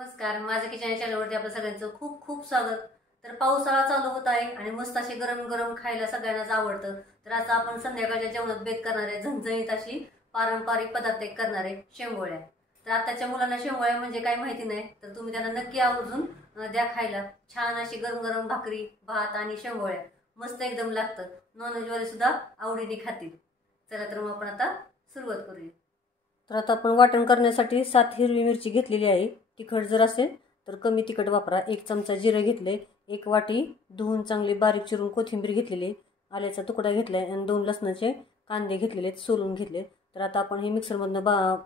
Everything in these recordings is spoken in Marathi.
नमस्कार, माझ्या किचन चॅनलवरती आपल्या सगळ्यांचं खूप खूप स्वागत। तर पावसाळा चालू होत आहे आणि मस्त असे गरम गरम खायला सगळ्यांनाच आवडतं। तर आज आपण संध्याकाळच्या जेवणात बेत करणार आहे झणझणीत अशी पारंपरिक पदार्थ करणार आहे शेंगोळ्या। तर आताच्या मुलांना शेंगोळ्या म्हणजे काय माहिती नाही, तर तुम्ही त्यांना नक्की आवर्जून द्या खायला। छान अशी गरम गरम भाकरी भात आणि शेंगोळ्या मस्त एकदम लागतं। नॉनव्हेज वाले सुद्धा आवडीने खातील। चला तर मग आपण आता सुरुवात करूया। तर आता आपण वाटण करण्यासाठी 7 हिरवी मिरची घेतलेली आहे। तिखट जर असेल तर कमी तिखट वापरा। 1 चमचा जिरे घेतले, 1 वाटी धुवून चांगली बारीक चिरून कोथिंबीर घेतलेली, आल्याचा तुकडा घेतलाय आणि 2 लसणाचे कांदे घेतलेले सोलून घेतले। तर आता आपण हे मिक्सरमधून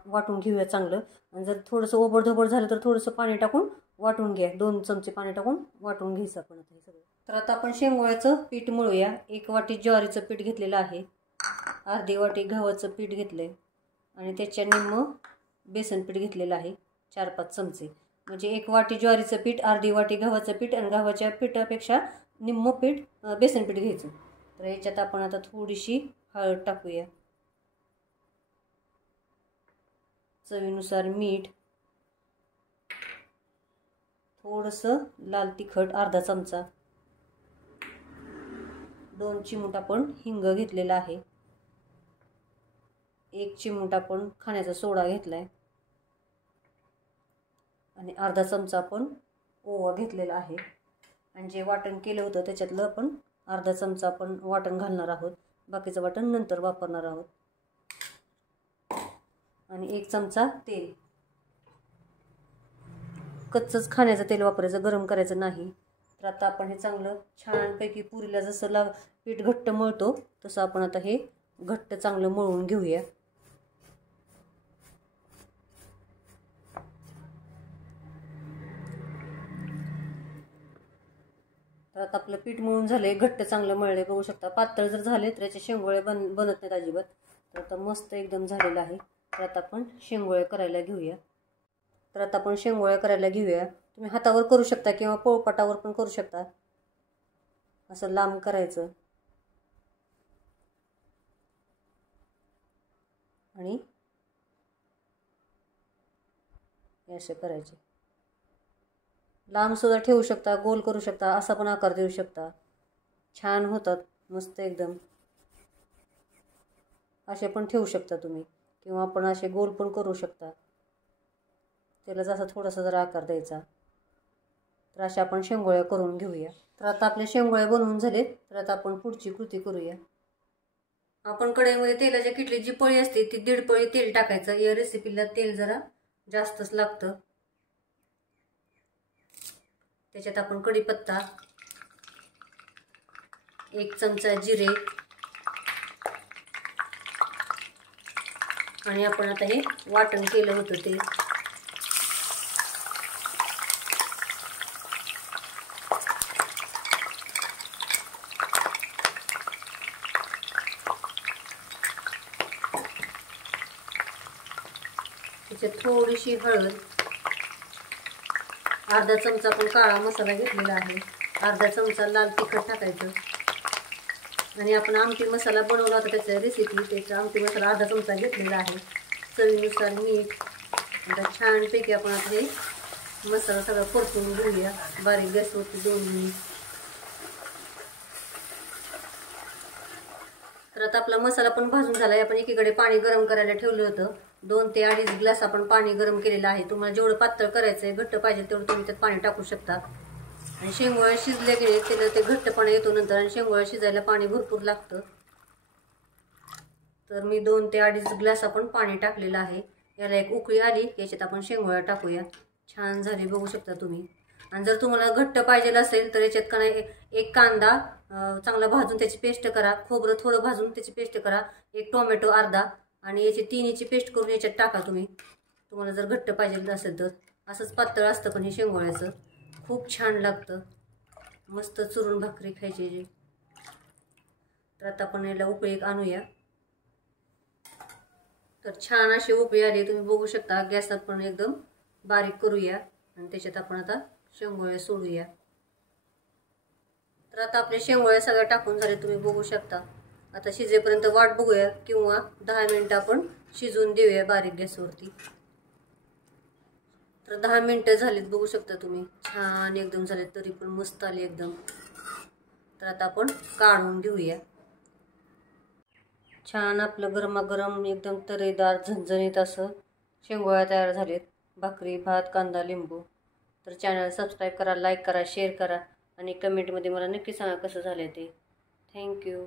वाटून घेऊया चांगलं। आणि जर थोडंसं ओबडधोबड झालं तर थोडंसं पाणी टाकून वाटून घ्या। 2 चमचे पाणी टाकून वाटून घ्यायचं आपण आता हे सगळं। तर आता आपण शेंगोळ्याचं पीठ मळूया। 1 वाटी ज्वारीचं पीठ घेतलेलं आहे, अर्धी वाटी गव्हाचं पीठ घेतलंय आणि त्याच्या निम्म बेसन पीठ घेतलेलं आहे 4-5 चमचे। म्हणजे 1 वाटी ज्वारीचं पीठ, अर्धी वाटी गव्हाचं पीठ आणि गव्हाच्या पिठापेक्षा निम्म पीठ बेसन पीठ घ्यायचं। तर याच्यात आपण आता थोडीशी हळद टाकूया, चवीनुसार मीठ, थोडंसं लाल तिखट अर्धा चमचा, 2 चिमूट आपण हिंग घेतलेला आहे, 1 चिमूट आपण खाण्याचा सोडा घेतलाय आणि अर्धा चमचा आपण ओवा घेतलेला आहे। आणि जे वाटण केलं होतं त्याच्यातलं आपण अर्धा चमचा आपण वाटण घालणार आहोत, बाकीचं वाटण नंतर वापरणार आहोत। आणि 1 चमचा तेल, कच्चंच खाण्याचं तेल वापरायचं, गरम करायचं नाही। तर आता आपण हे चांगलं छानपैकी पुरीला जसं पीठ घट्ट मळतो तसं आपण आता हे घट्ट चांगलं मळून घेऊया। तर आता आपलं पीठ मळून झाले, घट्ट चांगलं मळले, बघू शकता। पातळ जर झाले तर याचे शेंगोळे बनत नाहीत अजिबात। तर आता मस्त एकदम झालेलं आहे। तर आता आपण शेंगोळे करायला घेऊया। तर आता आपण शेंगोळे करायला घेऊया। तुम्ही हातावर करू शकता किंवा पोळपाटावर पण करू शकता। असं लांब करायचं आणि असे करायचे। लांब सुद्धा ठेवू शकता, गोल करू शकता, असा पण आकार देऊ शकता, छान होतात मस्त एकदम। असे पण ठेवू शकता तुम्ही किंवा आपण असे गोल पण करू शकता, त्याला जसा थोडासा जरा आकार द्यायचा। तर अशा आपण शेंगोळ्या करून घेऊया। तर आता आपले शेंगोळे बनवून झालेत। तर आता आपण पुढची कृती करूया। आपण कढईमध्ये तेलाच्या किटलीत जी पळी असते ती 1.5 पळी तेल टाकायचं। या रेसिपीला तेल जरा जास्तच लागतं। त्याच्यात आपण कढीपत्ता, 1 चमचा जिरे आणि आपण आता हे वाटण केलं होतं ते त्याच्यात थोडीशी हळद, अर्धा चमचा आपण काळा मसाला घेतलेला आहे, अर्धा चमचा लाल तिखट टाकायचं। आणि आपण आमटी मसाला बनवला होता त्याच्या रेसिपी, त्याचा आमटी मसाला अर्धा चमचा घेतलेला आहे, चवीनुसार मीठ। आता छानपैकी आपण आता हे मसाला सगळा परतून घेऊया बारीक गॅसवरती 2 मिनिट। तर आता आपला मसाला पण भाजून झाला आहे। आपण एकीकडे पाणी गरम करायला ठेवलं होतं, 2 ते 2.5 ग्लास आपण पाणी गरम केलेलं आहे। तुम्हाला जेवढं पातळ करायचं आहे, घट्ट पाहिजे तेवढं तुम्ही त्यात पाणी टाकू शकता। आणि शेंगोळ्या शिजले गेले त्याला ते घट्टपणा येतो नंतर, आणि शेंगोळ्या शिजायला पाणी भरपूर लागतं। तर मी 2 ते 2.5 ग्लास आपण पाणी टाकलेलं आहे। याला एक उकळी आली याच्यात आपण शेंगोळ्या टाकूया। छान झाली बघू शकता तुम्ही। आणि जर तुम्हाला घट्ट पाहिजे असेल तर याच्यात का नाही 1 कांदा चांगला भाजून त्याची पेस्ट करा, खोबरं थोडं भाजून त्याची पेस्ट करा, 1 टोमॅटो अर्धा, आणि याची 3ची पेस्ट करून याच्यात टाका तुम्ही, तुम्हाला जर घट्ट पाहिजे असेल तर। असंच पातळ असतं पण हे शेंगोळ्याचं खूप छान लागतं, मस्त चुरून भाकरी खायची। तर आता आपण याला उकळी आणूया। तर छान अशी उकळी आली, तुम्ही बघू शकता। गॅस आपण एकदम बारीक करूया आणि त्याच्यात आपण आता शेंगोळे सोडूया। तर आता आपले शेंगोळे सगळे टाकून झाले, तुम्ही बघू शकता। आता शिजेपर्यंत वाट बघूया किंवा 10 मिनिटं आपण शिजून देऊया बारीक गॅसवरती। तर 10 मिनिटं झालीत, बघू शकता तुम्ही. छान एकदम झाले, तरी पण मस्त आली एकदम. तर आता आपण काढून घेऊया. छान आपलं गरमागरम एकदम तरेदार झणझणीत असं शेंगोळ्या तयार झालेत. भाकरी, भात, कांदा, लिंबू. तर चॅनल सबस्क्राईब करा, लाईक करा, शेअर करा आणि कमेंटमध्ये मला नक्की सांगा कसं झालं ते. थँक्यू.